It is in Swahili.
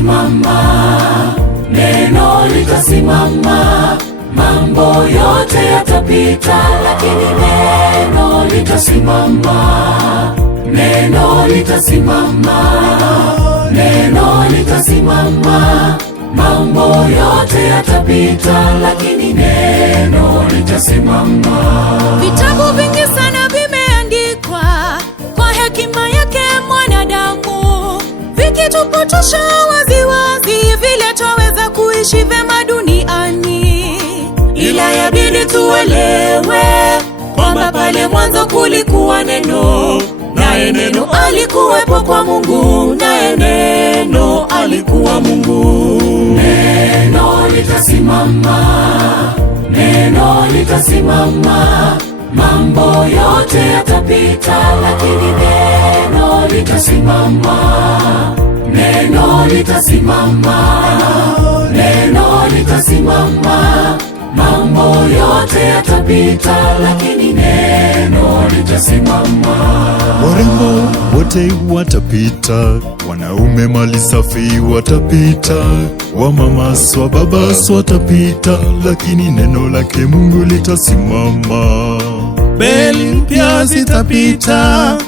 litasimama, neno litasimama. Mambo yote yatapita, lakini neno litasimama. Neno litasimama, neno litasimama. Mambo yote yatapita, lakini neno litasimama. Vitabu vingi sana vimeandikwa kwa hekima yake mwanadamu, vikitupotosha waziwazi vile twaweza kuishi vema duniani. Ila yabidi tuelewe kwamba pale mwanzo kulikuwa neno, naye neno alikuwepo kwa Mungu, naye neno alikuwa Mungu. Neno litasimama, neno litasimama. Mambo yote yatapita, lakini neno litasimama. Neno litasimama, neno litasimama. Mambo yote yatapita, lakini neno litasimama. Warembo wote watapita, wanaume mali safi watapita, wamama swa baba swa watapita, lakini neno lake Mungu litasimama. Beli mpya zitapita,